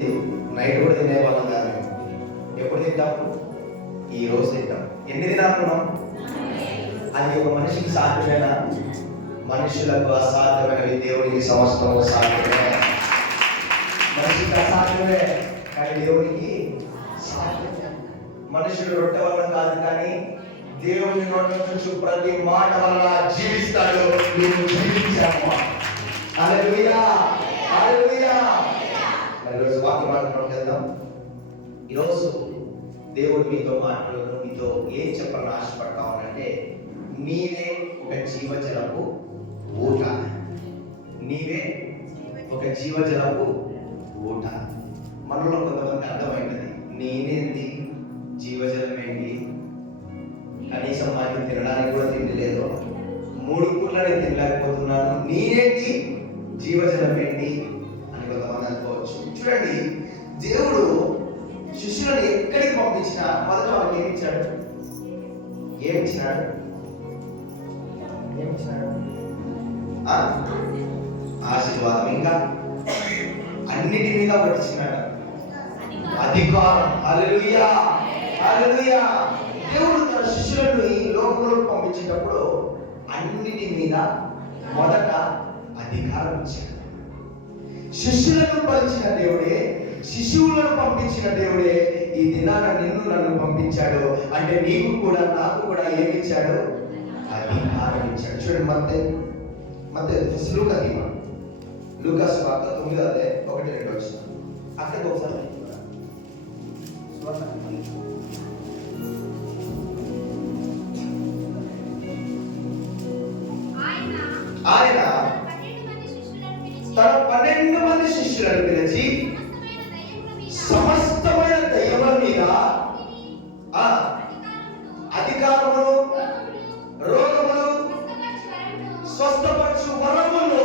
Night కూడా తినేవాళ్ళం కాదు. ఎప్పుడు తింటాం? ఈ రోజు తింటాం. ఎన్ని దినాలున్నాం? అది ఒక మనిషికి సాధ్యమైన, మనుషులకు అసాధ్యమైనవి దేవునికి సమస్తము సాధ్యమే. మనిషికి అసాధ్యమే కానీ దేవునికి సాధ్యమే. మనుషుడు రొట్టె వల్ల కాదు కానీ దేవుని నోటి నుంచి ప్రతి మాట వల్ల జీవిస్తాడు. నువ్వు జీవించావా? హల్లెలూయా, హల్లెలూయా. ఈరోజు వాక్యం మాట్లాడుకోవడం చేద్దాం. ఈరోజు దేవుడు మీతో మాట్లాడు, మీతో ఏం చెప్పాలని ఆశపడతా ఉన్నానంటే, నీవే ఒక జీవజలపు ఊట. నీవే ఒక జీవజలపు ఊట. మనలో కొంతమంది అర్థమైంది, నేనేంటి, జీవజలం ఏంటి, కనీసం మాకు తినడానికి కూడా తిండి లేదు, 3 పూట్ల నేను తినలేకపోతున్నాను, నేనేంటి, జీవజలం ఏంటి అని కొంతమంది అనుకోవచ్చు. చూడండి, దేవుడు శిష్యులను ఎక్కడికి పంపించినా మొదట వాళ్ళకి ఏమిచ్చాడు? ఆశీర్వాదం. ఇంకా అన్నిటి మీద పట్టించినాడు అధికారం. హల్లెలూయా, హల్లెలూయా. దేవుడు తన శిష్యులను ఈ లోకంలోకి పంపించేటప్పుడు అన్నిటి మీద మొదట అధికారం ఇచ్చాడు. శిష్యులను పంపించిన దేవుడే, శిశువులను పంపించిన దేవుడే ఈ దినాన నిన్ను నన్ను పంపించాడు. అంటే నీకు కూడా నాకు కూడా ఏమిచ్చాడు? అధికారం ఇచ్చాడు. చూడండి, మత్తయి లూకాసు వార్త 9:1-2 వచ్చిన అక్కడికి ఒకసారి ఆయన తన 12 మంది శిష్యులను పిలిచి సమస్తమైన దయ్యముల మీద అధికారమును, రోగములు స్వస్థపరచు వరములు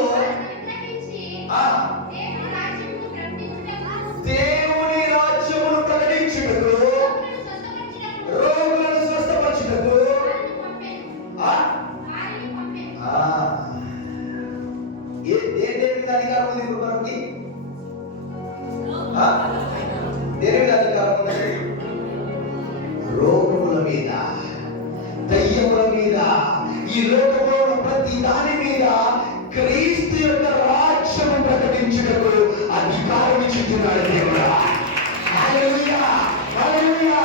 దేవుని రాజ్యమును ప్రకటించుటకు, రోగులను స్వస్థపరచుటకు దేని మీద అధికారం ఉంది? ఇప్పుడు మనకి దేని మీద అధికారం ఉంది? రోగముల మీద, దయ్యముల మీద, ఈ లోకంలో ఉన్న ప్రతి దాని మీద క్రీస్తు యొక్క రాజ్యము ప్రకటించుటకు అధికారం ఇచ్చుతున్నాడు దేవుడా. హల్లెలూయా, హల్లెలూయా.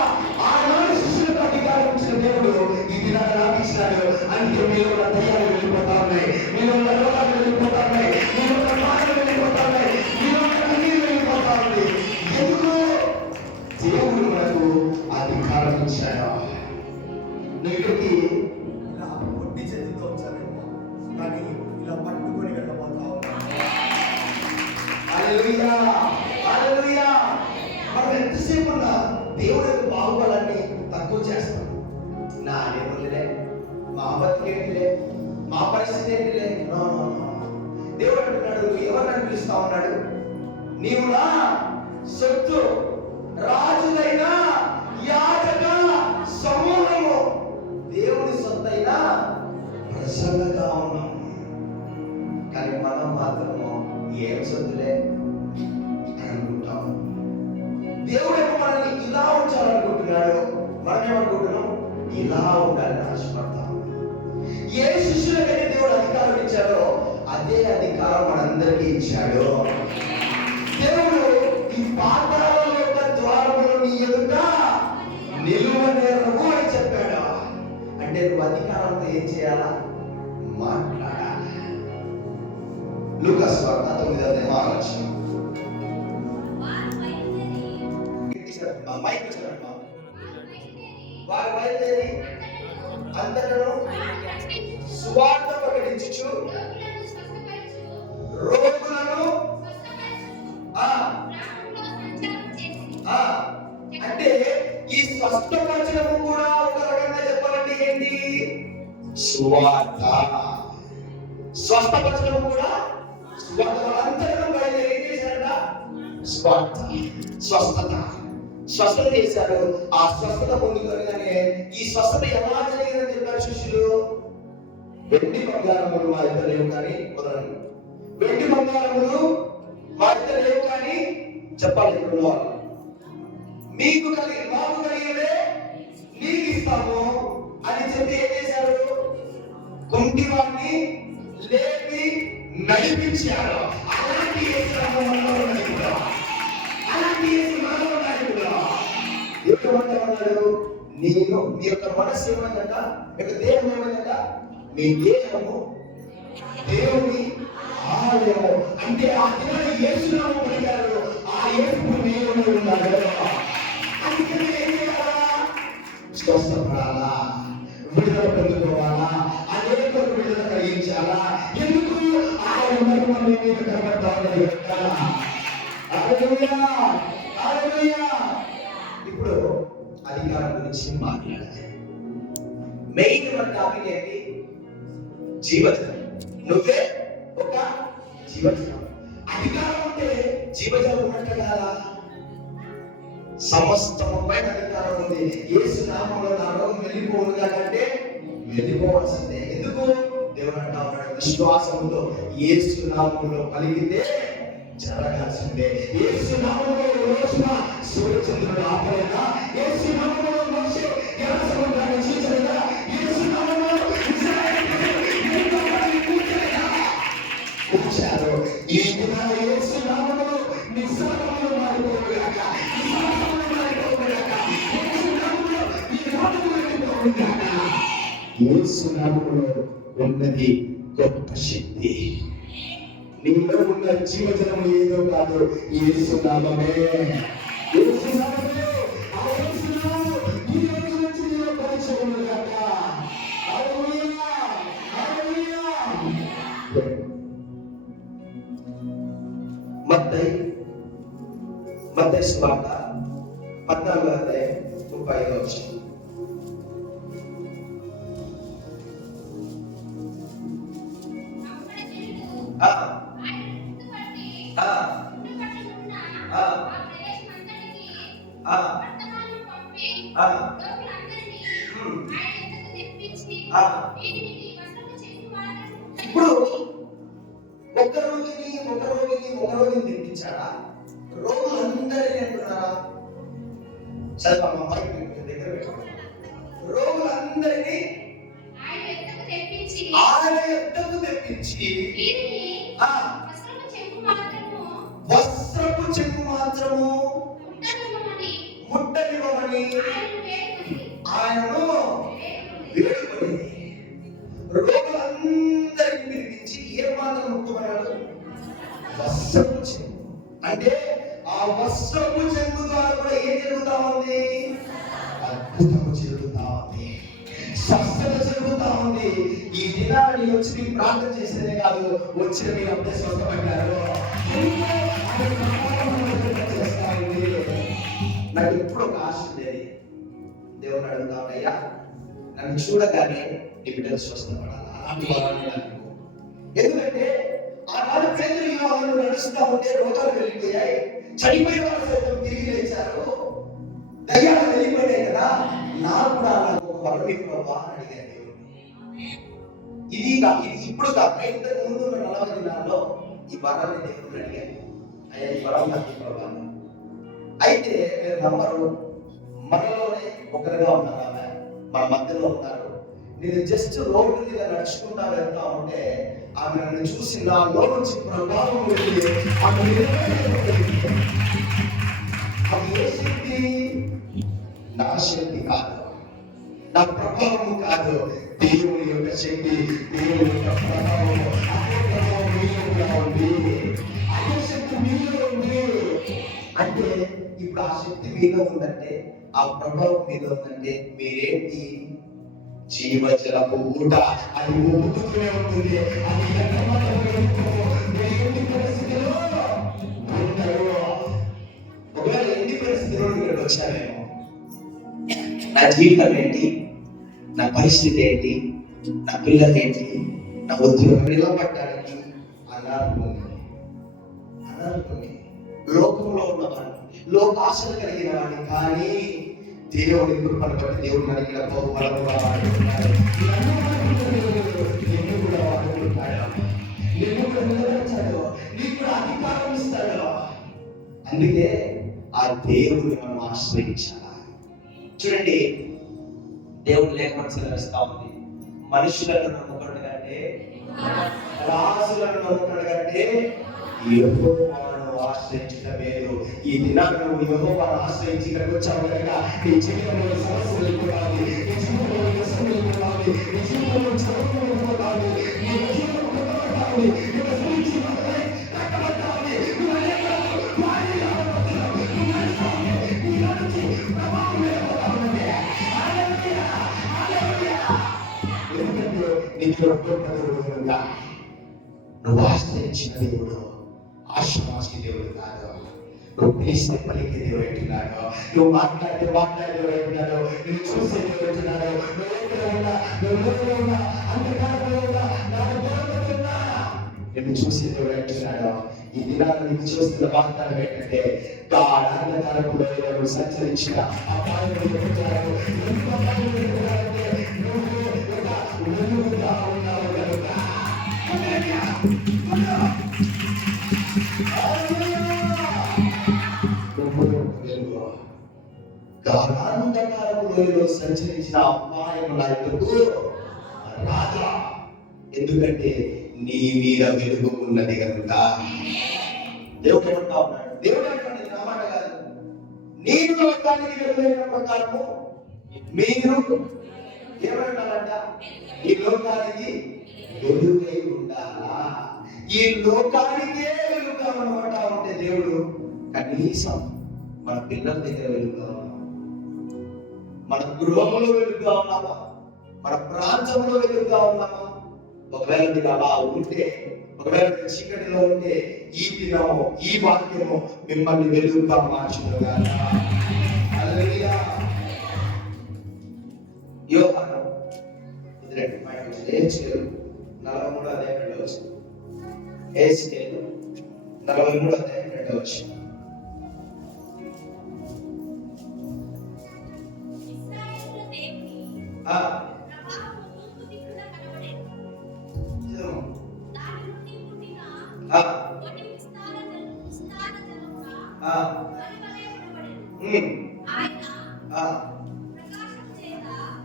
ఆనాడు శిష్యులకు అధికారం ఇచ్చిన దేవుడు ఈ దినాన్ని నాకు ఇచ్చినాడు. అందుకే మీలో ఉన్న దయ్యాలు వెళ్ళిపోతా ఉన్నాయి, మీలో ఉన్న రోగాలు వెళ్ళిపోతా ఉన్నాయి, మీలో ఉన్న మాటలు వెళ్ళిపోతా ఉన్నాయి, మీలో ఉన్న కన్నీరు వెళ్ళిపోతా ఉంది. ఎందుకు? దేవుడు మనకు అధికారం ఇచ్చాడు. నువ్వు ఇక్కడికి పొట్టి చేతితో వచ్చావేమో, కానీ ఇలా పట్టుకొని వెళ్ళబోతా ఉన్నాను. హల్లెలూయా, హల్లెలూయా. మనం ఎంతసేపు ఉన్నా దేవుడు యొక్క బాహుబలాన్ని తక్కువ చేస్తాం. నా దేవుడిలే, మా బతికేంటిలే, మా పరిస్థితి ఏంటిలే. దేవుడు అంటున్నాడు, ఎవరిని పిలుస్తా ఉన్నాడు? నీవు నా సొత్తు, రాజులైన యాజక సమూహము, దేవుని సొత్తైన ప్రసన్నగా ఉన్నాం. కానీ మనం మాత్రము ఏం సొత్తులే అని అనుకుంటాం. దేవుడేమో మనల్ని ఇలా ఉంచాలనుకుంటున్నాడు, మనమేమనుకుంటున్నాం? ఇలా ఉండాలని ఆశపడతాం. ఏ శిష్యులకైతే దేవుడు అధికారం ఇచ్చాడో అదే అధికారం మనందరికీ ఇచ్చాడు. దేవుడు ఈ పాతాళ యొక్క ద్వారములు నీ ఎదుట నిలువనేరవు అని చెప్పాడు. అంటే నువ్వు అధికారంతో ఏం చేయాలా? మాట్లాడాలి. లూకాసు వార్త 9:6 వారు బయలుదేరి అందరూ సువార్త ప్రకటించుచు రోగులను అంటే ఈ స్వస్థపరచడము కూడా ఒక రకంగా చెప్పాలంటే ఏంటి? సువార్త. స్వస్థపరచడం కూడా అందరూ బయలుదేరి ఏం చేశారట? స్వార్థ, స్వస్థత చేశారు. ఆ స్వస్థత పొందుకోగానే ఈ స్వస్థత ఎలా జరిగిందని చెప్పారు శిష్యులు? వెండి బంగారములు మా ఇద్దరు లేవు కానీ, వెండి బంగారములు మా ఇద్దరు లేవు కానీ చెప్పాలి ఇక్కడ వాళ్ళు. మీకు మాకు కలిగినదే నీకు ఇస్తాము అని చెప్పి ఏం చేశారు? కుంటివాడిని లేపి నడిపించాడు. అలాంటి ఏమన్నాడు? నేను మీ యొక్క మనసు ఏమైందట, మీ యొక్క దేహం ఏమైందట, మీ దేహము దేవుని ఆలయము. అంటే ఆ దేవుని యేసునామము పలికారు. ఆ యేసు మీలో ఉన్నాడు. అందుకని ఏం చేయాలా? స్వస్థపడాలా, విడుదల పొందుకోవాలా, అనేకులకు విడుదల కలిగించాలా. ఎందుకు? ఆయన మహిమ మీ మీద కనబడతా ఉన్నది కనుక. హల్లెలూయా, హల్లెలూయా. ఇప్పుడు అధికారం గురించి మాట్లాడాలి. మెయిన్ మన టాపిక్ ఏంటి? జీవజలం. నువ్వే ఒక జీవజలం. అధికారం అంటే జీవజలం ఉన్నట్టు కదా. సమస్తముపై అధికారం ఉంది. యేసు నామములో నా రోగం వెళ్ళిపోవునుగా కంటే వెళ్ళిపోవాల్సిందే. ఎందుకు? దేవుడు అంటా ఉన్నాడు, విశ్వాసముతో యేసు నామములో పలికితే జరగాల్సిందే. యేసు నామములో రోజున సూర్యచంద్రుడు ఆపలేదా? యేసు నామములో మోషే ఎర్ర సముద్రాన్ని చీల్చలేదా? యేసు నామములో కూర్చారు. ఈ దినాన యేసు నామములో నిస్సారములు మారిపోవుగాక, నిస్సారములు మారిపోవుగాక, యేసు నామములో ఈ రోగము వెళ్ళిపోవుగాక. యేసు నామములో ఉన్నది గొప్ప శక్తి. నీలో ఉన్న జీవజనం ఏదో కాదు, యేసు నామమే. యేసు నామమే. ఆ యేసు నామము ఈ రోజు నుంచి నీలో పరిచయముగాక. హల్లెలూయా, హల్లెలూయా. మత్తయి సువార్త 14:35. ఇప్పుడు ఒక రోగిని తెప్పించాడా? రోగులందరినీ అంటున్నారా? చదవమ్మా, మైక్ దగ్గర పెట్టుకోండి. రోగులందరినీ ఆయన యొద్దకు తెప్పించి వస్త్రపు చెంగు మాత్రము ముట్టనివ్వమని ఆయనను వేడుకొని రోగులందరినీ పిలిపించి ఏ మాత్రం ముట్టుకున్నాడు? వస్త్రపు చెంగు. అంటే ఆ వస్త్రపు చెంగు ద్వారా కూడా ఏం జరుగుతా ఉంది? అద్భుతము జరుగుతా ఉంది, స్వస్థత జరుగుతా ఉంది. ఈ దినాన్ని వచ్చి మీరు ప్రార్థన చేసేదే కాదు, వచ్చిన మీరు అప్పుడే స్వస్థపడ్డారు. నాకు ఎప్పుడు ఒక ఆశ ఉండేది. దేవుని అడుగుతా అయ్యా, నన్ను చూడగానే నీ బిడ్డలు స్వస్థపడాలి. అలాంటి వాళ్ళని ఎందుకంటే ఆనాడు పేతురు యోహాను నడుస్తూ ఉంటే రోగాలు వెళ్ళిపోయాయి, చనిపోయిన వాళ్ళు సైతం తిరిగి లేచారు, దయ్యాలు వెళ్ళిపోయాయి కదా. నాకు కూడా ఒక వరం ఇవ్వవా అని అడిగాను దేవుడిని. ఇది ఇప్పుడు కాక ఇంతకు ముందు 40 దినాల్లో ఈ వరాన్ని దేవుడిని అడిగాను. అయ్యా, ఈ వరం నాకు ఇవ్వవా. అయితే మీరు నమ్మరు, మనలోనే ఒకరిగా ఉన్నారు, ఆమె మన మధ్యలో ఉన్నారు. నేను జస్ట్ రోడ్డు మీద నడుచుకుంటా వెళ్తా ఉంటే ఆమె నన్ను చూసి నాలో నుంచి ప్రభావం వెళ్ళి ఆమె అది ఏ శక్తి? నా శక్తి కాదు, నా ప్రభావము కాదు, దేవుని యొక్క శక్తి, దేవుని యొక్క ప్రభావము. అదే ప్రభావం మీలో ఉంది, అదే శక్తి మీలో ఉంది. అంటే ఇప్పుడు ఆ శక్తి మీలో ఉందంటే, ఆ ప్రభావం మీలో ఉందంటే మీరేంటి? జీవజలపు ఊట. అది ఊపుతూనే ఉంటుంది. అది ఎన్ని పరిస్థితిలో ఉంటారో, ఒకవేళ ఎన్ని పరిస్థితిలో ఇక్కడికి వచ్చానేమో, నా జీవితం ఏంటి, నా పరిస్థితి ఏంటి, నా పిల్లలు ఏంటి, నా ఉద్యోగం నిలబడటానికి అనార్పుని లోకంలో ఉన్నవాడిని, లోకాశలు కలిగిన వాడిని, కానీ దేవుని కృపను బట్టి దేవుడు అడిగిన బహుబలముగా వాడుతున్నాడు. నిన్ను కూడా వాడుకుంటాడు, నిన్ను కూడా నిలబెట్టాడు, నీకు కూడా అధికారం ఇస్తాడు. అందుకే ఆ దేవుని మనం ఆశ్రయించాలి. చూడండి, దేవుడు లేఖనం సెలవిస్తా ఉంది, మనుషులను నమ్ముకున్న కంటే రాజులను నమ్ముకున్న కంటే యెహోవాను ఆశ్రయించడం మేలు. ఈ దినాన్ని నువ్వు యెహోవాను ఆశ్రయించి ఇక్కడికి వచ్చావు కనుక నీ జీవితంలో సమస్యలు వెళ్ళిపోవాలి, నీ జీవితంలో వ్యసనం వెళ్ళిపోవాలి, నీ జీవితంలో చదువు వెళ్ళిపోవాలి, నీ జీవితంలో కొట్టబడాలి, నీ గురించి కట్టబడాలి, నువ్వు నువ్వు ఆశ్రయించిన దేవుడు ఆశ్రమాసి దేవుడు కాదు. నువ్వు పిలిస్తే పలికే దేవుడు అంటున్నాడు, నువ్వు మాట్లాడే దేవుడు అంటున్నాడు, నువ్వు చూసే దేవుడు అంటున్నాడు. నువ్వు ఎక్కడ ఉన్నా, నువ్వు ఉన్నా, అంతకాలంలో ఉన్నా, నిన్ను చూసే దేవుడు అంటున్నాడు. ఈ దినాన్ని నీకు చూస్తున్న వాగ్దానం ఏంటంటే, అంధకారంలో సంచరించిన గాఢాంధకారములో సంచరించిన అపాయముల రాజా, ఎందుకంటే నీ మీద వెలుగు ఉన్నది కనుక. దేవుడు ఏమంటా ఉన్నాడు? దేవుడు అంటాడు, నా మాట కాదు, నేను లోకానికి వెలుగైన ప్రకారము మీరు ఏమంటారంట, ఈ లోకానికి వెలుగై ఉండాలా. ఈ లోకానికే వెలుగుగా అనమాట ఉంటే దేవుడు కనీసం మన పిల్లల దగ్గర వెలుగుగా ఉన్నాం, మన గృహంలో వెలుగుగా ఉన్నామా, మన ప్రాంతంలో వెలుగుగా ఉన్నామా? ఒకవేళ మీరు అలా ఉంటే, ఒకవేళ మీరు చీకటిలో ఉంటే, ఈ దినము ఈ వాక్యము మిమ్మల్ని వెలుగుగా మార్చునుగా. హల్లెలూయా. యోహాను 43 అధ్యాయం 2వ వచనం. యేసుకేలు 43 అధ్యాయం 2వ వచనం.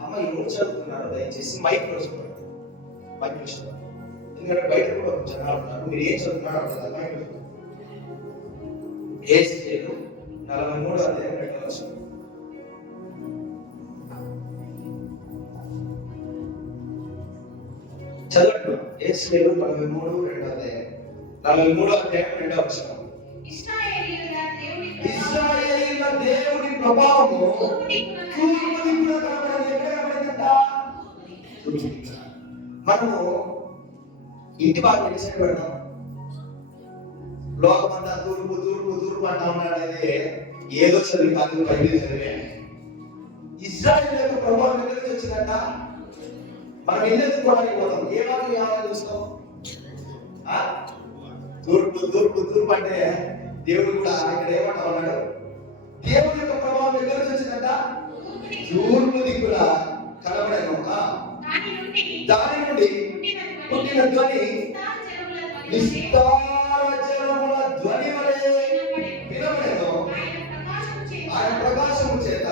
అమ్మ ఎవరు చదువుతున్నారు? దయచేసి మైక్ ఎందుకంటే బయట కూడా జనాలు ఉన్నారు. మీరు ఏం చదువుతున్నారు అర్థం మైక్. యేసుకేలు 43 అధ్యాయం 2వ వచనం. చదవండి. యేసుకేలు 43 2వ అధ్యాయం 2వ వచనం. ఇశ్రాయేలీయుల దేవుని ప్రభావము తూర్పు దిక్కున కనబడేది. ఎక్కడ కనబడేదంట? మనము ఇంటి బాగా డిసైడ్ పెడతాం, లోకమంతా తూర్పు తూర్పు తూర్పు అంటా ఉన్నాడు అనేది ఏదో చదివి కాదు, బైబిల్ చదివే. ఇశ్రాయేలు యొక్క ప్రభావం ఎక్కడి నుంచి వచ్చిందంట? మనం ఇల్లు ఎత్తుకోవడానికి పోతాం, ఏ వాక్యం ఏమని చూస్తాం? తూర్పు తూర్పు తూర్పు అంటే దేవుడు కూడా ఇక్కడ ఏమంటా ఉన్నాడు? దేవుడి యొక్క ప్రభావం ఎక్కడి నుంచి వచ్చిందంట? తూర్పు దిక్కుల కనబడను. దాని నుండి పుట్టిన ధ్వని విస్తార జలముల ధ్వని వలె వినబడెను. ఆయన ప్రకాశము చేత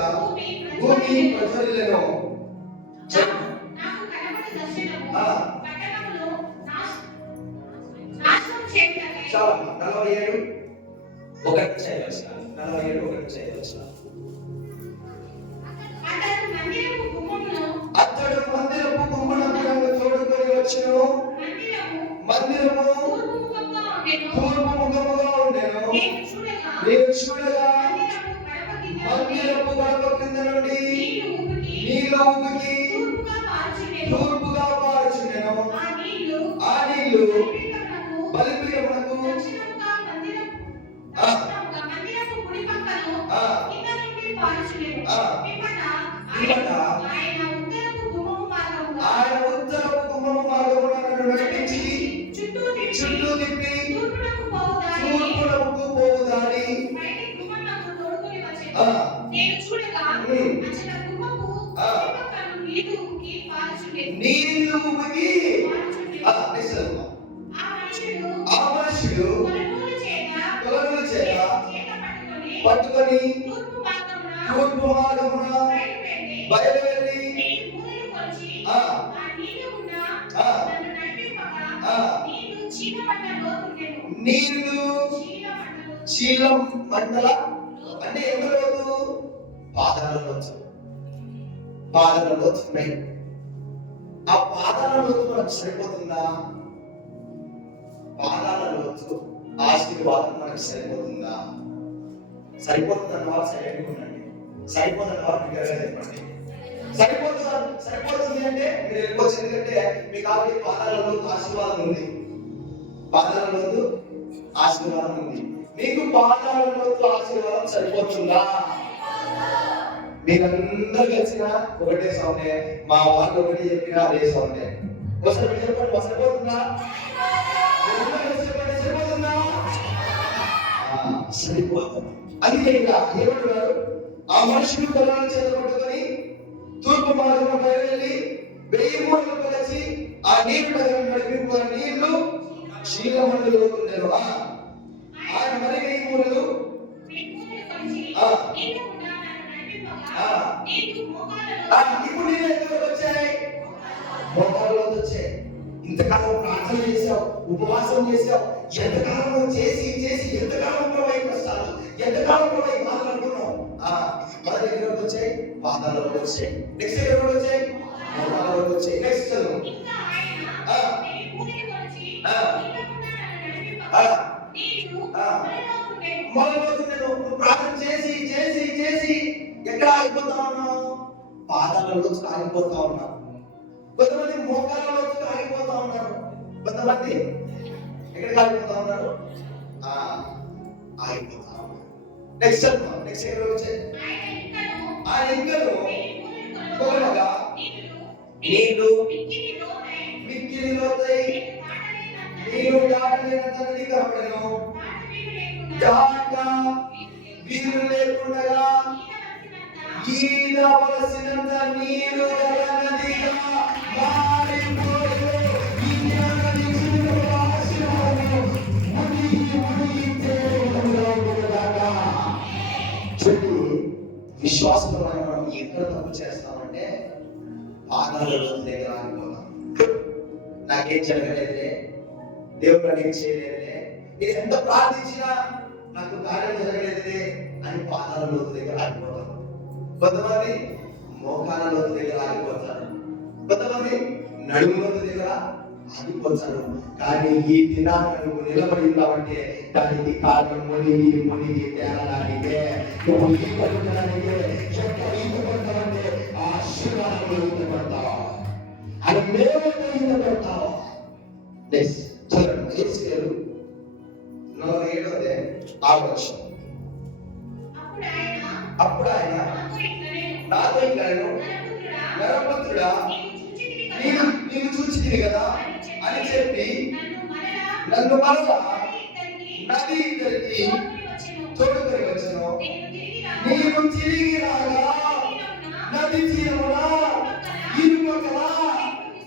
భూమి ప్రజ్వలిల్లెను. చాలా 47 1 చేయవచ్చు. 47 1 చేయవచ్చు. అతడు మందిరపు గుమ్మములను తోడుకొని వచ్చెను. మందిరము తూర్పు ముఖముగా ఉండెను. నేను చూడగా మందిరపు గడప క్రింద నుండి నీళ్లు ఉబికి తూర్పుగా పారుచుండెను. ఆ నీళ్లు బలిపీఠమునకు ఆయన ఉత్తరపు గుమ్మము మార్గమున నన్ను నడిపించి చుట్టూ తిప్పి తూర్పునకు పోవు దారి నీళ్లు ఉబికి ఆ మనుషుడు కొలనుల చేత పట్టుకొని తూర్పు భాగమున తూర్పు మార్గమున బయలువెళ్ళి ఆ, నన్ను నడిపింపగా ఆ. నీళ్లు చీలమండ లోతుండెను. నీళ్లు చీలం మండల అంటే ఎవరోదు పాదాలలో పాదాలలో ఉన్నాయి. ఆ పాదాలలో మనకు సరిపోతుందా? పాదాలలో ఆశీర్వాదం మనకు సరిపోతుందా? సరిపోతుందన్న వారు సైలెంట్గా ఉండండి. సరిపోతున్న వారు మీకు చెప్పండి. సరిపోతుంది అంటే మీరు వెళ్ళిపోవచ్చు. ఎందుకంటే మీకు ఆల్రెడీ పాదాలలో ఆశీర్వాదం ఉంది. పాదాలలో ఆశీర్వాదం ఉంది. మీకు పాదాలలో ఆశీర్వాదం సరిపోతుందా? మీరందరూ కలిసిన ఒకటే సౌండే, మా వాళ్ళు ఒకటి చెప్పినా అదే సౌండే. ఒకసారి చెప్పండి, సరిపోతుందా? సరిపోతుందా? సరిపోతుంది. అందుకే ఇంకా ఏమంటున్నారు? ఆ మనుషులు పొలాలను చేతపట్టుకొని తూర్పు మార్గంలో బయలుదేరి 1000 మూరలు కలిసి ఆ నీళ్లు నడిపింపు ఆ నీళ్లు శీలమండలు అవుతుండేను. ఆయన మరి 1000 మూరలు ఇప్పుడు నీళ్ళు ఎందుకు వచ్చాయి? మోకాళ్ళలో వచ్చాయి. ఇంతకాలం ప్రార్థన చేశావు, ఉపవాసం చేశావు, ఎంతకాలం చేసి ఎంతకాలం ప్రభు కష్టాలు, ఎంతకాలం ప్రభు బాధలు అనుకున్నావు. మన దగ్గర వచ్చాయి, పాదాలలో వచ్చాయి. నెక్స్ట్ దగ్గర వచ్చాయి, మోకాళ్ళలో వచ్చాయి. నెక్స్ట్ చదువు. మొదలవుతున్నాను. నువ్వు ప్రార్థన చేసి ఎక్కడ ఆగిపోతా ఉన్నావు? పాదాలలో ఆగిపోతా ఉన్నావు. కొంతమంది మోకాళ్ళలో ఆగిపోతా ఉన్నారు. కొంతమంది ఎక్కడికి ఆగిపోతా ఉన్నారు? ఆగిపోతా ఉన్నారు. నెక్స్ట్ ఎక్కడ వచ్చాయి? ఆయన ఇంకను కోరగా నీళ్లు మిక్కిలిలో నీరు దాటలేనంత నది కనబడెను. దాట వీలు లేకుండా ఈదవలసినంత నీరు గల నదిగా మారిపోయెను. ఈ నది జీవితంలో ఆశీర్వాదము మునిగి తేలుగాక. చూడు, విశ్వాసంలో మనం ఎక్కడ తప్పు చేస్తామంటే పాదాలలో దగ్గర ఆగిపోతాం. నాకేం జరగలేదులే, దేవుడు నాకేం చేయలేదులే, నేను ఎంత ప్రార్థించినా నాకు కార్యం జరగలేదులే అని పాదాల లోతు దగ్గర ఆగిపోతారు. కొంతమంది మోకాల లోతు దగ్గర ఆగిపోతారు. కొంతమంది నడుము లోతు దగ్గర ఆగిపోతారు. కానీ ఈ దినాన్ని నువ్వు నిలబడి ఉన్నావంటే దానికి కారణం మునిగి తేలడానికే, నువ్వు ఈతపడడానికే. ఎక్కడ ఈతపడతావంటే ఆశీర్వాదంలో ఈతపడతావా? అది మేమైతే ఈతపడతావా? నెక్స్ట్ చదవండి. యేసుకేలు 47:6. అప్పుడు ఆయన నాతో ఇట్లను, నరపుత్రుడా నీవు చూచితివి కదా అని చెప్పి నన్ను మరలా నది ఇద్దరికి తోడుకొని వచ్చెను. నీవు తిరిగి రాగా నది తీరమున ఇరుపక్కల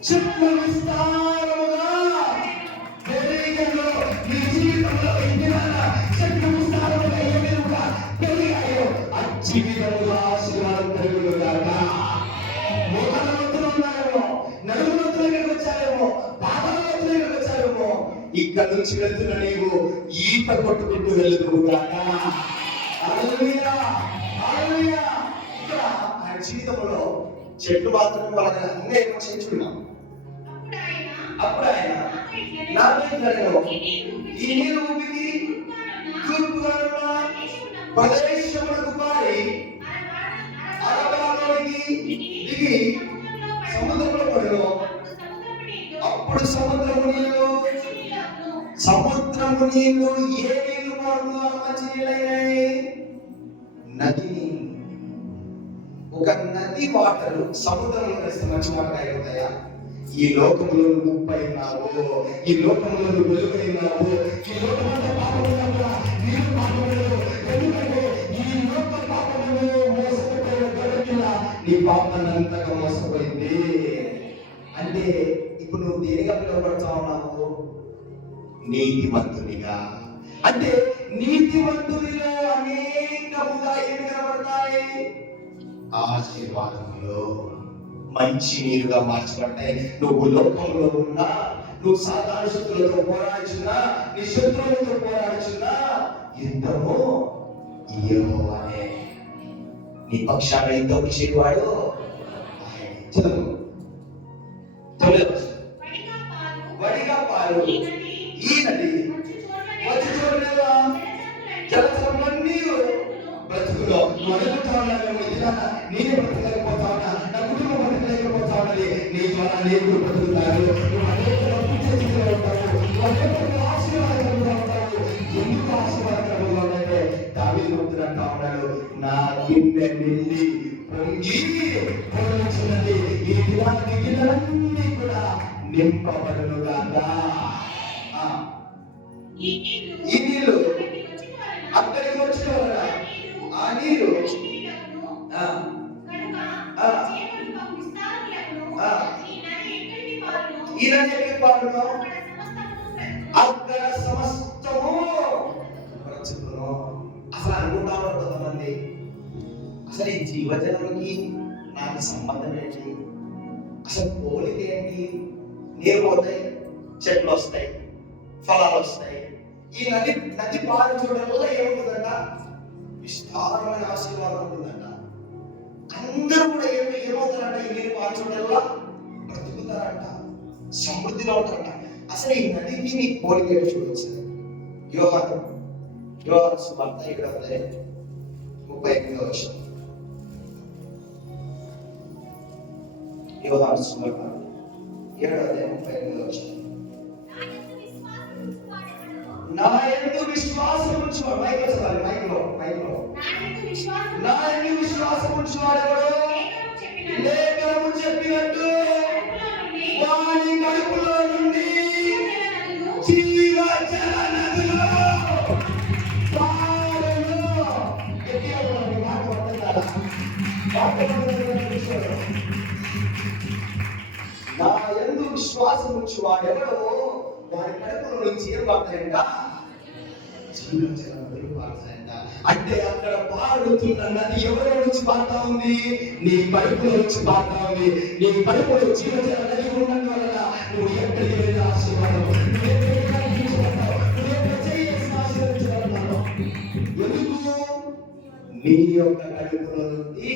చెట్లు విస్తారముగా పెరిగెను. నీ జీవితంలో ఎన్ని చెట్లు విస్తారముగా ఎదురుగా పెరిగాయో ఆ జీవితంలో ఆశీర్వాదం పెరుగుగాక. మోకాళ్ళ వద్దులు ఉన్నాయేమో, నడుము వద్దు దగ్గరికి వచ్చాయేమో, పాదాల వద్దు దగ్గరికి వచ్చాయేమో, ఇక్కడ నుంచి వెళ్తున్న నీవు ఈత కొట్టుకుంటూ వెళ్తుగాక. హల్లెలూయా, హల్లెలూయా. ఇక్కడ ఆయన జీవితంలో చెట్లు మాత్రమే వాళ్ళని అన్నీ చేయించుకున్నాం. అప్పుడు ఆయన నాతో ఈ నీరు ఊపికి తూర్పుగా ప్రదేశమునకు పారి అరబాలోనికి దిగి సముద్రంలో పడెను. అప్పుడు సముద్రము నీళ్లు ఏ నీళ్లు మారుతుందో మంచి నీళ్ళైనాయి. నది నీళ్ళు. ఒక నది వాటర్ సముద్రంలో కలిస్తే మంచి వాటర్ అయిపోతాయా? ఈ లోకంలో నువ్వు ఉప్పైనావు, ఈ లోకంలో నువ్వు వెలుగైనావు, ఈ లోకమంతా పాపముగా నీరు పాపములు. ఎందుకంటే ఈ లోక పాపములు మోసపోయిన గడిపిన నీ పాపనంతగా మోసపోయింది. అంటే ఇప్పుడు నువ్వు దేనిగా పిలువబడతా ఉన్నావు? నీతిమంతునిగా. అంటే నీతిమంతునిలో అనేకముగా ఏమి కనబడతాయి? ఆశీర్వాదములు మంచి నీరుగా మార్చబడతాయి. నువ్వు లోకంలో ఉన్నా, నువ్వు సాధారణ శత్రులతో పోరాడుచున్నా, నీ శత్రువులతో పోరాడుచున్నా, యుద్ధము యెహోవానే. నీ పక్షాన యుద్ధం చేసేవాడు ఆయనే. చదువు. వడిగా పాలు ఈ నది వచ్చి చూడలేదా? జలచరములన్నీ బ్రతుకులో నేనే బ్రతకలేకపోతా ఉన్నా, నా కుటుంబం బ్రతకలేకపోతా ఉన్నది. నీ ద్వారా అనేకులు బ్రతుకుతారు. నువ్వు అనేకులు అభివృద్ధిలో ఉంటావు. నువ్వు అనేకులకు ఆశీర్వాదకరంగా ఉంటావు. ఎందుకు ఆశీర్వాదకరంగా ఉందంటే దావీదు భక్తుడు అంటా ఉన్నాడు, నా గిన్నె నిండి పొంగి పొంగుచున్నది. ఈ దినానికి గిన్నెలన్నీ కూడా నింపబడును గాక. ఈ నీళ్లు అక్కడికి వచ్చిన వలన ఆ నీరు ఈ నది ఎక్కడికి పారును? అక్కడ సమస్తము బ్రతుకును. అసలు అనుకుంటా ఉంటారు కొంతమంది, అసలు ఈ జీవజనులకి నాకు సంబంధం ఏంటి? అసలు పోలిక ఏంటి? నీరు పోతాయి, చెట్లు వస్తాయి, ఫలాలు వస్తాయి. ఈ నది పాలు చూడడం వల్ల ఏముంటుందంట? విస్తారమైన ఆశీర్వాదం ఉంటుందంట. అందరూ కూడా ఏమవుతారంట? ఈ నీరు పాలు చూడడం వల్ల బ్రతుకుతారంట, సమృద్ధిలో ఉంటారంట. అసలు ఈ నదికి నీ పోలిక ఏంటి చూడవచ్చు. యోహాను సువార్త 7:38 వచనం. యోహాను సువార్త 7:38 వచనం. నా యందు విశ్వాసం ఉంచువాడు, మైక్లో చదవాలి, మైక్లో నా యందు విశ్వాసం ఉంచువాడెవడో లేఖనము చెప్పినట్టు వాని కడుపులో నుండి జీవజల నదులు పారును. గట్టిగా ఉండండి, మాట పడుతుందా? నా యందు విశ్వాసం ఉంచువాడెవడో వారి కడుపులో నుంచి ఏం పడతాయంట? జీవజల నదులు పారుతాయంట. అంటే అక్కడ పారుతున్న నది ఎవరి నుంచి పారుతా ఉంది? నీ కడుపులో నుంచి పారుతా ఉంది. నీ కడుపులో జీవజల నది ఉండడం వలన నువ్వు ఎక్కడికి వెళ్ళి ఆశీర్వాదం, నువ్వు ఎక్కడికి ఆశీర్వదించబడతావు, నువ్వు ఎక్కడ చేయాల్సిన ఆశీర్వదించబడతావు. ఎందుకు? నీ యొక్క కడుపులో నుండి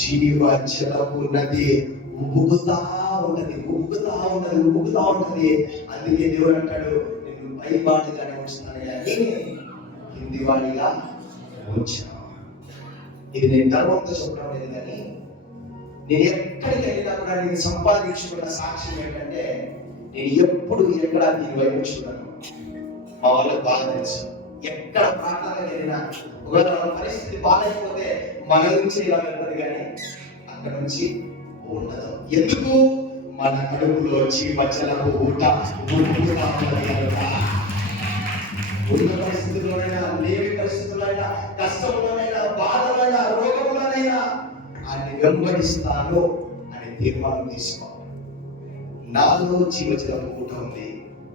జీవజలపు నది ఉబ్బుకుతా ఉంటది. అందుకే దేవుడు అంటాడు, నేను పైవాడిగానే ఉంచుతాను కానీ కిందివాడిగా ఉంచాను. ఇది నేను గర్వంతో చెప్పడం లేదు, కానీ నేను ఎక్కడికి వెళ్ళినా కూడా నేను సంపాదించుకున్న సాక్ష్యం ఏంటంటే, నేను ఎప్పుడు ఎక్కడ దీని వైపు చూడను. మా వాళ్ళకి బాగా తెలుసు, ఎక్కడ ప్రాంతాలకు వెళ్ళినా ఒకవేళ మన పరిస్థితి బాగాలేకపోతే మన నుంచి ఇలా వెళ్తుంది, కానీ అక్కడ నుంచి ఉండదు. ఎందుకు? మన కడుపులో జీవజలపు ఊట ఊపుతా ఉన్నది కనుక. ఉన్న పరిస్థితుల్లోనైనా, లేని పరిస్థితులైనా, కష్టంలోనైనా, బాధలైనా, రోగములనైనా ఆయన వెంబడిస్తాను అని తీర్మానం తీసుకో. నాలో జీవజలపు ఊట ఉంది,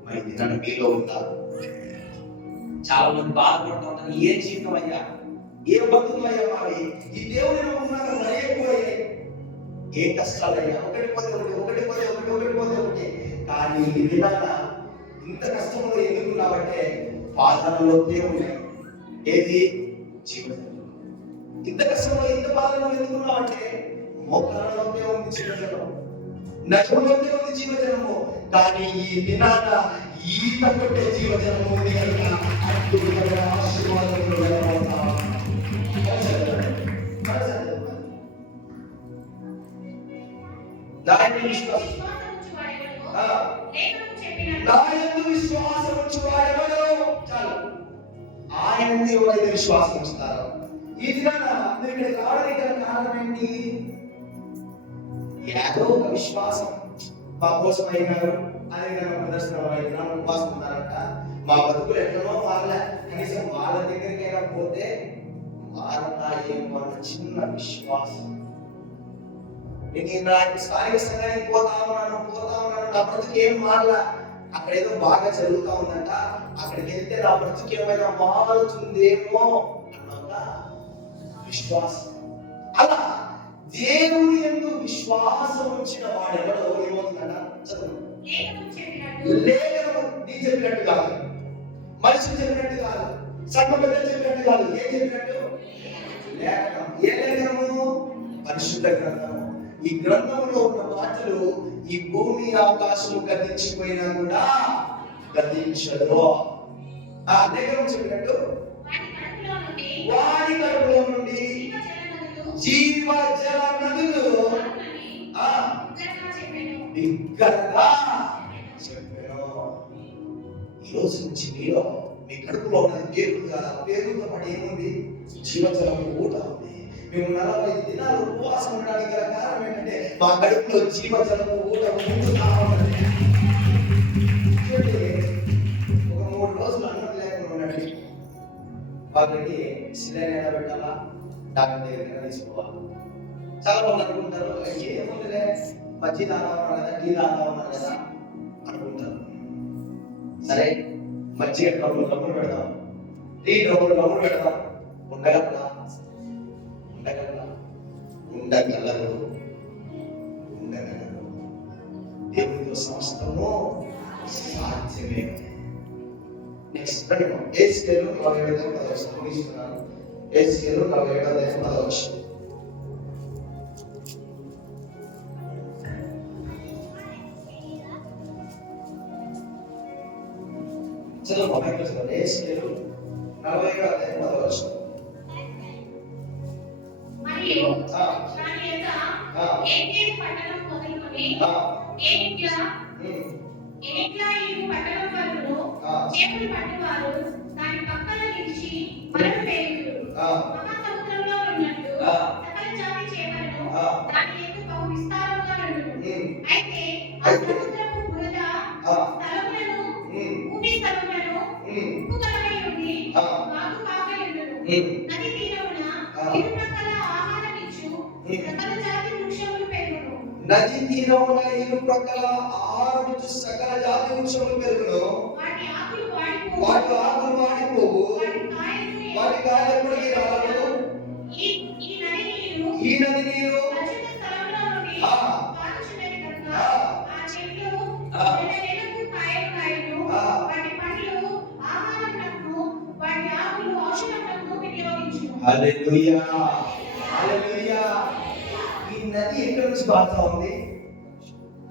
మరి దినాన్ని మీలో ఉందా? చాలా మంది బాధపడుతూ ఉంటారు, ఏ జీవితం అయ్యా, ఏ బతుకులయ్యా మావి, ఈ దేవుని ఉన్నాక మరీ ఎక్కువయ్యాయి, ఏ కష్టాలయ్యా, ఒకటి పోతే ఒకటి. కానీ ఈ దినాన ఇంత కష్టంలో ఎందుకున్నావంటే బాధలలో ఉన్నాయి. ఏది? జీవజలం. ఇంత కష్టంలో ఇంత బాధలో ఎందుకున్నావంటే మోకాళ్ళలోనే ఉంది జీవజలం, నడుములోనే ఉంది జీవజలము. కానీ ఈ దినాన ఈత కొట్టే జీవజలము ఉంది కనుక అద్భుతమైన ఆశీర్వాదంలో వెళ్ళబోతాం. నా యందు విశ్వాసం ఉంచువాడెవడో, చాలు, ఆయన ఎవరైతే విశ్వాసం ఉంచుతారో. ఈ దినాన మీరు ఇక్కడికి రావడానికి గల కారణం ఏంటి? ఏదో ఒక విశ్వాసం, మా కోసం అయినారు అనే ప్రదర్శన ఉపవాసం ఉన్నారంట, మా బతుకులు ఎట్లనో వాళ్ళ కనీసం వాళ్ళ దగ్గరికైనా పోతే వాళ్ళ ఏమో చిన్న విశ్వాసం. నేను స్థానిక సంఘానికి పోతా ఉన్నాను, నా బ్రతుకు ఏం మారలా, అక్కడ ఏదో బాగా జరుగుతా ఉందంట, అక్కడికి వెళ్తే నా బ్రతుకు ఏమైనా మారుతుందేమో అన్న విశ్వాసం. అలా దేవుని యందు విశ్వాసం ఉంచిన వాడెవడో ఏమవుతుందట చదువు. లేఖనము నీ చెప్పినట్టు కాదు, మనుషులు చెప్పినట్టు కాదు, సంఘ పెద్దలు చెప్పినట్టు కాదు. ఏం చెప్పినట్టు? లేఖనం. ఏ లేఖనము? పరిశుద్ధ గ్రంథము. ఈ గ్రంథంలో ఉన్న మాటలు ఈ భూమి ఆకాశము గతించిపోయినా కూడా గతించదు. ఆ లేఖనం చెప్పినట్టు వాడి కడుపులో నుండి జీవ జల నదులు బిగ్గరగా చెప్పాను. ఈ రోజు నుంచి మీలో మీ కడుపులో ఉన్నది పేగులు కాదు, పేగులతో పాటు ఏముంది? జీవజలము ఊట ఉంది. మేము 40 దినాలు ఉపవాసం ఉండడానికి గల కారణం ఏంటంటే మా కడుపులో జీవజలము ఊట ఉంటుందా ఉన్నది. ఒక 3 రోజులు అన్నం లేకుండా ఉండండి, వాళ్ళకి సిలైన్ పెట్టాలా, డాక్టర్ దగ్గర తీసుకోవాలి. చాలా మంది అనుకుంటారు ఏముందిలే మజ్జి తాగుతాం కదా, టీ తాగుతాం కదా అనుకుంటారు. సరే, మజ్జిగ డ్రమ్ములు పెడతాం, టీ డ్రమ్ములు పెడతాం. ఉండగలరా? ఉండగలరు. దేవునితో సమస్తము సాధ్యమే. నెక్స్ట్ ఏస్కేలు 47 ముగిస్తున్నాను. ఏస్కేలు 47 చదువు. మొబైల్ చదువు. ఏస్కేలు 47 మరియు దాని యొక్క ఏకేం పట్టణం మొదలుకొని ఎనిట్లా ఈ పట్టణం వరకు చేపలు పట్టువారు దాని పక్కన నిలిచి వలలు వేయుదురు. మహాసముద్రంలో ఉన్నట్టు సకల జాతి చేపలను దాని యొక్క బహు విస్తారముగా నుండును. అయితే ఆ సముద్రపు బురద స్థలములను భూమి స్థలములను ఉప్పుగలమై ఉండి వాగు కాకై ఉండును. నది తీరమున ఇరుప్రక్కల ఆహారమిచ్చు సకల జాతి వృక్షములు పెరుగును. నది తీరమున ఇరుప్రక్కల ఆహారమిచ్చు సకల జాతి వృక్షములు పెరుగును. వాటి ఆకులు వాడిపోవు, వాటి కాయలు ఎప్పటికీ రాలవు. ఈ నది నీరు పరిశుద్ధ స్థలములో నుండి పారుచున్నది కనుక ఆ చెట్లు నెలకు కాయలు కాయను. వాటి పండ్లు ఆహారమునకు, వాటి ఆకులు ఔషధమునకు వినియోగించును. హల్లెలూయా, హల్లెలూయా. ఈ నది ఎక్కడి నుంచి పారుతా ఉంది?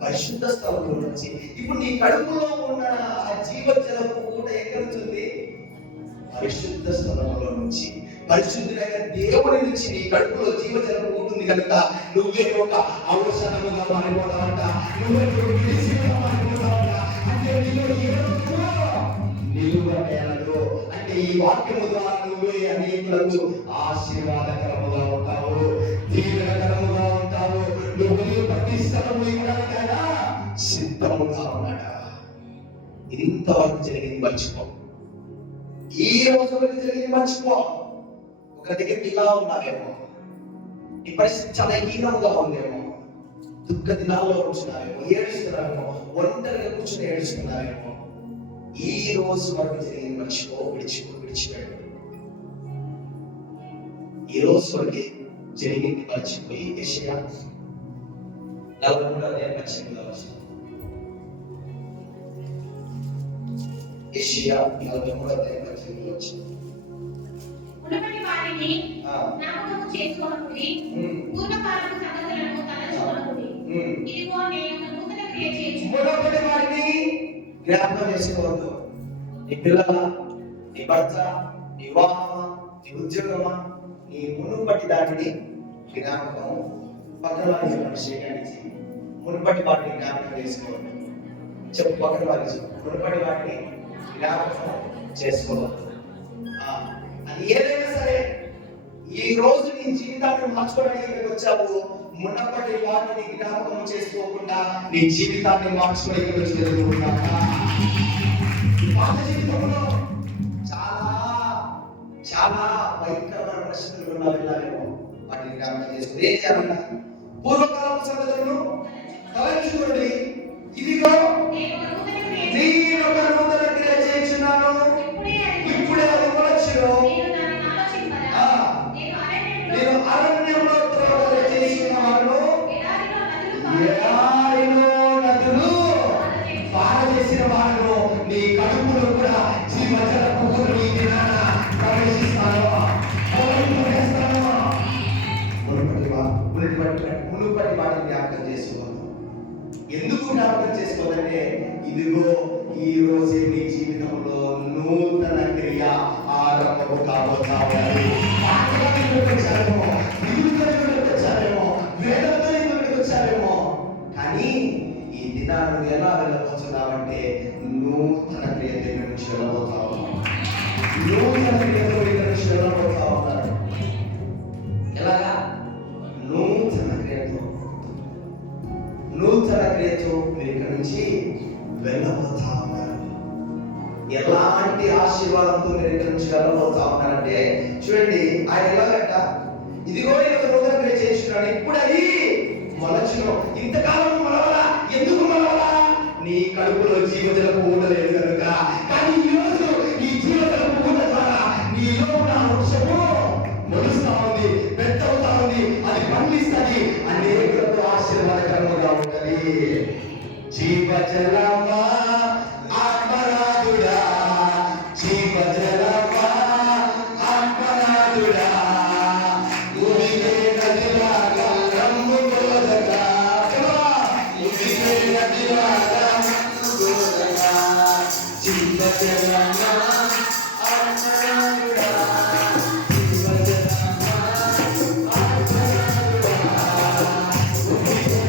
పరిశుద్ధ స్థలంలో నుంచి. ఇప్పుడు నీ కడుపులో ఉన్న ఆ జీవజలము ఊట ఎక్కడి నుంచి ఉంది? పరిశుద్ధ స్థలంలో నుంచి. పరిశుద్ధుడైన దేవుడి నుంచి నీ కడుపులో జీవజలం ఉంటుంది కనుక నువ్వే ఒక ఔషధముగా మారిపోతావంట. నువ్వే ఒక మెడిసిన్గా మారిపోతావంట. అంటే నిలువ నేలలో అంటే ఈ వాక్యము ద్వారా నువ్వే అనేకులకు ఆశీర్వాదకరముగా ఉంటావు, దీవెనకరముగా ఉంటావు. నువ్వు ప్రతి స్థలము ఇవ్వడానికైనా సిద్ధముగా ఉన్నాడా. ఇది ఇంతవరకు జరిగింది మర్చిపో. ఈ రోజు వరకు జరిగింది మర్చిపో. ఒక దగ్గరికి ఇలా ఉన్నావేమో, ఈ పరిస్థితి చాలా హీనంగా ఉందేమో, దుఃఖ దినాల్లో కూర్చున్నావేమో, ఏడుస్తున్నావేమో, ఒంటరిగా కూర్చుని ఏడుస్తున్నావేమో. ఈ రోజు వరకు జరిగింది మర్చిపో, విడిచిపెట్టు. ఈ రోజు వరకు జరిగింది మర్చిపోయి యెషయా 43 యెషయా 43 మునుపటి వాటిని జ్ఞాపకము చేసుకోనుడి, పూర్వకాలపు సంగతులను తలచుకొనుడి. ఇదిగో నేను నూతన క్రియ చేయుచున్నాను. మునుపటి వాటిని జ్ఞాపకం చేసుకోవద్దు. నీ పిల్లల, నీ భర్త, నీ వివాహమా, నీ ఉద్యోగమా, నీ మునుపటి దాటిని జ్ఞాపకం పక్కన వారికి చేయడానికి మునుపటి వాటిని జ్ఞాపకం చేసుకోవద్దు. చెప్పు, పక్కన వారికి మునుపటి వాటిని జ్ఞాపకం చేసుకోవద్దు. అది ఏదైనా సరే, ఈ రోజు నీ జీవితాన్ని మార్చుకోవడానికి ఇక్కడికి వచ్చావు. మునుపటి వాటిని జ్ఞాపకం చేసుకోకుండా నీ జీవితాన్ని మార్చుకోవడానికి ఇక్కడికి వచ్చి పాత జీవితంలో చాలా భయంకరమైన పరిస్థితులు ఉన్న వెళ్ళాలేమో. వాటిని జ్ఞాపకం చేసుకుని ఏం చేయాలన్నా? పూర్వకాలపు సంగతులను తలంచుకోండి. ఇదిగో నేను ఒక నూతన క్రియ చేయుచున్నాను. వెళ్ళబోతున్నావంటే నూతన క్రియతో ఇక్కడ నుంచి వెళ్ళబోతా ఉన్నావు. నూతన క్రియతో ఇక్కడ నుంచి వెళ్ళబోతా ఉన్నారు. ఎలాగా? నూతన క్రియతో మీరు ఇక్కడ నుంచి వెళ్ళబోతా ఉన్నారు. ఎలాంటి ఆశీర్వాదంతో మీరు ఇక్కడ నుంచి వెళ్ళబోతా ఉన్నారంటే చూడండి, ఆయన ఎలాగంట, ఇదిగో నేను నూతన క్రియ చేస్తున్నాడు, ఇప్పుడు అది మొలచును. ఇంతకాలం మొలవలా, ఎందుకు మొలవలా? నీ కడుపులో జీవజలపు ఊట లేదు కనుక. కానీ ఈరోజు ఈ జీవజలపు ఊట ద్వారా నీలో ఉన్న వృక్షము మొలుస్తా ఉంది, పెద్దవుతా ఉంది, అది పండిస్తుంది, అనేకులకు ఆశీర్వాదకరముగా ఉంటది. జీవజలమా ఆత్మనాథుడా, జీవజలమా ఆత్మనాథుడా, ఉరిగే నదిలాగా రమ్ము గోదగా, ఉరిగే నదిలాగా రమ్ము గోదగా, జీవజలమా ఆత్మనాథుడా, జీవజలమా ఆత్మనాథుడా, ఉరిగే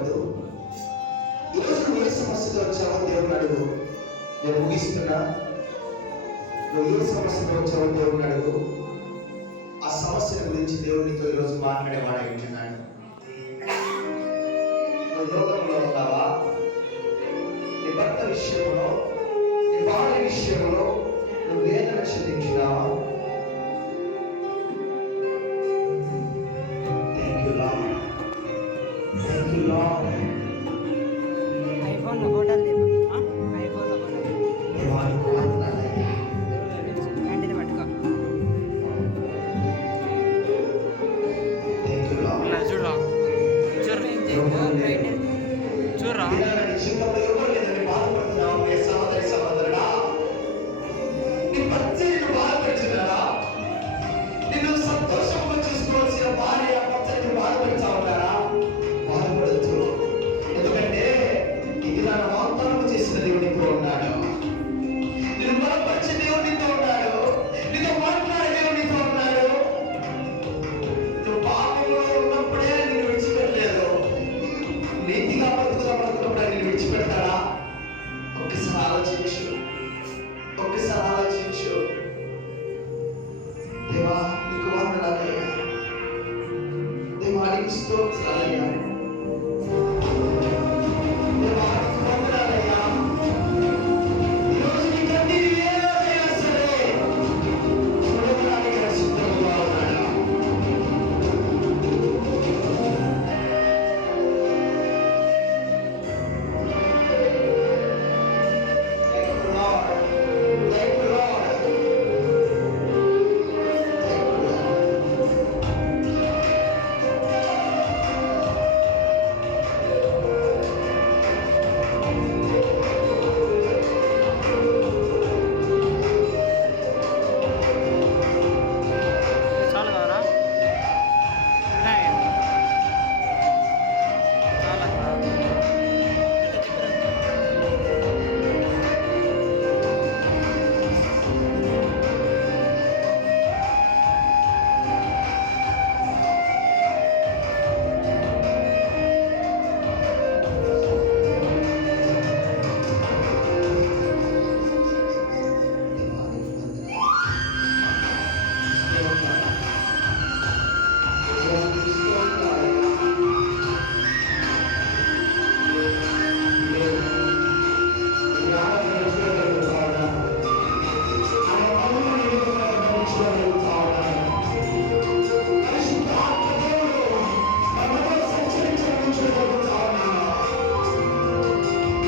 భయపడద్దు. ఈరోజు నువ్వు ఏ సమస్యతో వచ్చావో దేవుని అడుగు. నేను ముగిస్తున్నా. నువ్వు ఏ సమస్యతో వచ్చావో దేవుని అడుగు. ఆ సమస్యల గురించి దేవునితో ఈరోజు మాట్లాడేవాడు ఉంటున్నాడు. నువ్వు లోకంలో ఉన్నావా? నీ భర్త విషయంలో, నీ భార్య విషయంలో నువ్వు వేదన చెందించినావా? Thank you Lord, thank you Lord. IPhone hotel iPhone hotel దేవానికి వందనాలయ్యా. క్యాంటీన్ పట్టుకో థ్యాంక్ యూ లార్డ్. చూడరా చూడరా ఇలాంటి నీ జీవితంలో ఎవరు లేదని బాధపడుతున్నావు నీ సహోదరి సహోదరుడా. నీ భర్త నిన్ను బాధపడుతున్నారా? నిన్ను సంతోషంగా చూసుకోవాల్సిన భార్య భర్త నిన్ను బాధపడుతూ ఉన్నారా? బాధపడద్దు. ఎందుకంటే ఇది నన్ను వాగ్దానం చేసిన దేవుడు నీతో ఉన్నాడు. నిన్ను బలపరిచే దేవుడు నీతో ఉన్నాడు. నీతో మాట్లాడే దేవుడు నీతో ఉన్నాడు. నువ్వు పాపంలో ఉన్నప్పుడే నిన్ను విడిచిపెట్టలేదు. నీతిగా బ్రతుకున్నప్పుడే నిన్ను విడిచిపెడతారా? ఒక్కసారి ఆలోచించు, ఒక్కసారి ఆలోచించు. దేవా నీకు వందనాలయ్యా. దేవా నీకు స్తోత్రాలయ్యా. దేవా నీకు వందనాలయ్యా. ఈరోజు నీ కన్నీరు ఏ రోజైనా సరే చూడడానికి నా సిద్ధంగా ఉన్నాడా? Thank you, Lord. Thank you, Lord. Thank you, Lord. చాలు కావరా చాలా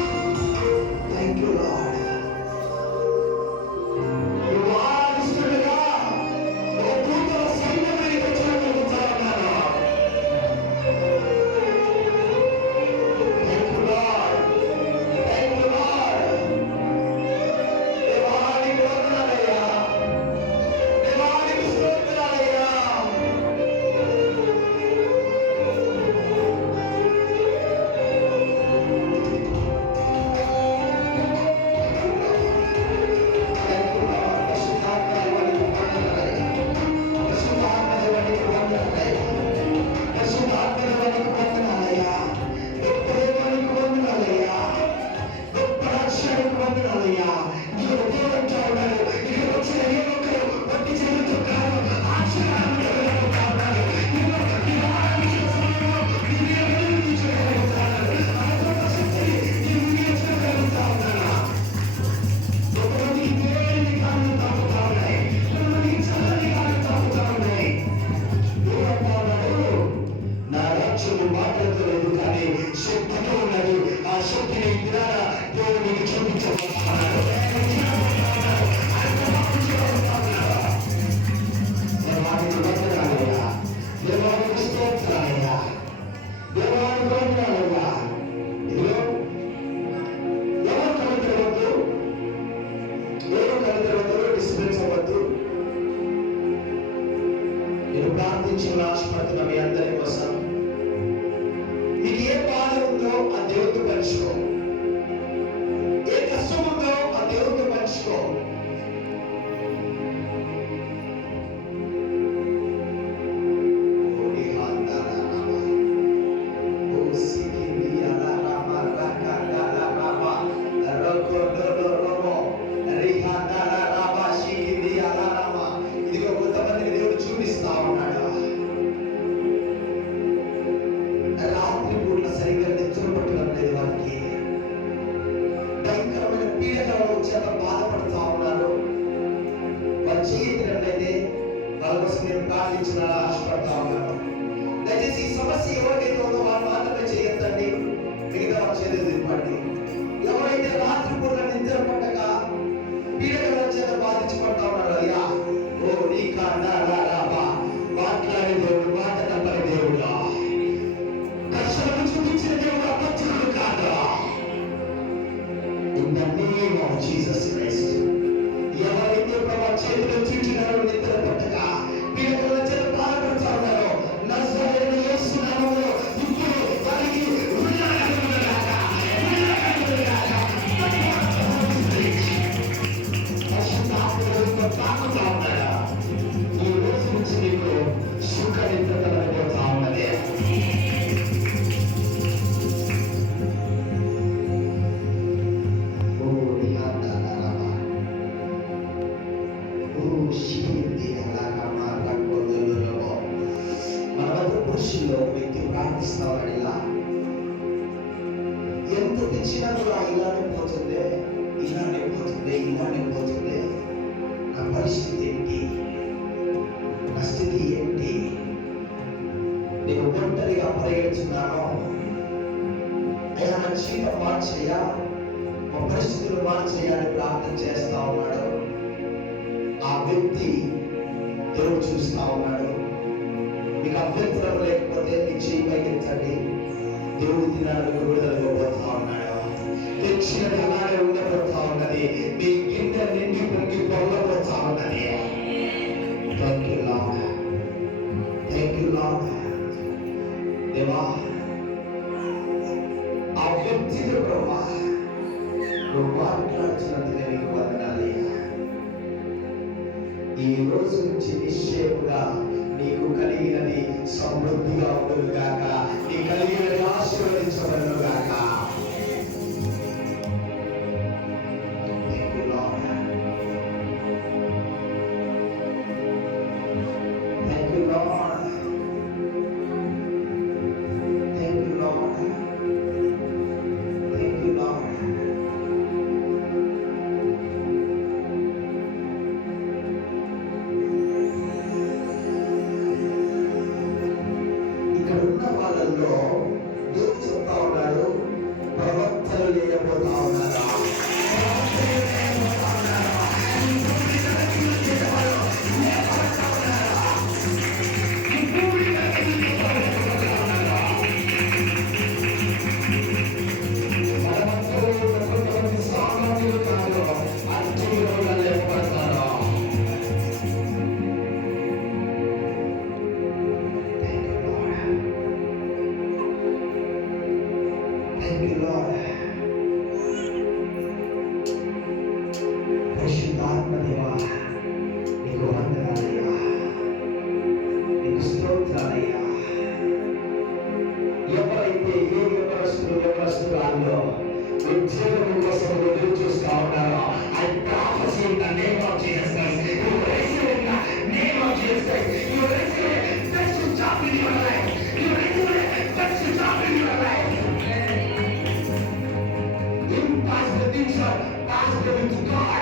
Thank you, Lord. You are ఇష్టలుగా ఓ దూతల సైన్యమై వచ్చినట్లున్నాను. Thank you, Lord. Thank you, Lord. దేవానికి వందనాలయ్యా. దేవానికి స్తోత్రాలయ్యా. నా రాజ్యము మాటలతో లేదు కానీ శక్తితో ఉన్నది. ఆ శక్తిని ద్వారా దేవుడు నీకు చూపించబోతున్నాడు. దేవానికి వందనాలయ్యా. దేవానికి స్తోత్రాలయ్యా. దేవానికి వందనాలయ్యా. ఇదిగో ఎవరు కలుగుతవద్దు, ఎవరు కలుగుతవద్దు, డిస్టర్బెన్స్ అవ్వద్దు. నేను ప్రార్థించిన ఆశపడుతున్న మీ అందరి కోసం మీకు ఏ బాధ ఉందో ఆ దేవుడితో పంచుకో. ఏ కష్టం ఉందో ఆ దేవుడితో పంచుకో. ఓ నీ హాందానా నామా. ఓ సికిని తెచ్చినా కూడా ఇలానే పోతుంది, ఇలానే పోతుంది, ఇలానే పోతుంది. నా పరిస్థితి ఏంటి? నా స్థితి ఏంటి? నేను ఒంటరిగా పరిగెడుతున్నాను. అయ్యా నా జీవితం మార్చేయ్యా, మా పరిస్థితులు మార్చేయాలని ప్రార్థన చేస్తా ఉన్నాడు. ఆ వ్యక్తి దేవుడు చూస్తా ఉన్నాడు. మీకు అభ్యంతరం లేకపోతే మీ చేయి పైకెత్తండి. దేవుడి దినాలకు విడుదలైపోతా ఉన్నాడు. తెచ్చినది అలానే ఉండబోతా ఉన్నది. మీ గిన్నె నిండి పొంగి పొంగబోతా ఉన్నది. Thank you Lord, thank you lord. దేవా ఆ వ్యక్తితో ప్రభా నువ్వు మాట్లాడుతున్నందుకే నీకు వందనాలయ్యా. ఈ రోజు నుంచి నిశ్చయముగా నీకు కలిగినది సమృద్ధిగా ఉండును గాక, నీ కలిగినది ఆశీర్వదించబడును గాక. Thank you, Lord. Thank you, Lord. Thank you, Lord. Thank you, Lord. ఇక్కడ ఉన్న వాళ్ళల్లో దేవుడు చెప్తా ఉన్నాడు, ప్రవక్తలు లేకపోతా ఉన్నారా? Thank you, Lord. పరిశుద్ధాత్మ దేవా, నీకు వందనాలయ్యా, నీకు స్తోత్రాలయ్యా. ఎవరైతే ఏ యవనస్తురాల్లో ఉద్యోగం కోసం ఎదురు చూస్తా ఉన్నారో, I prophesy in the name of Jesus Christ, you receive in the name of Jesus Christ, you receive a special job in your life, you receive a special job in your life. Impossible things are possible with God.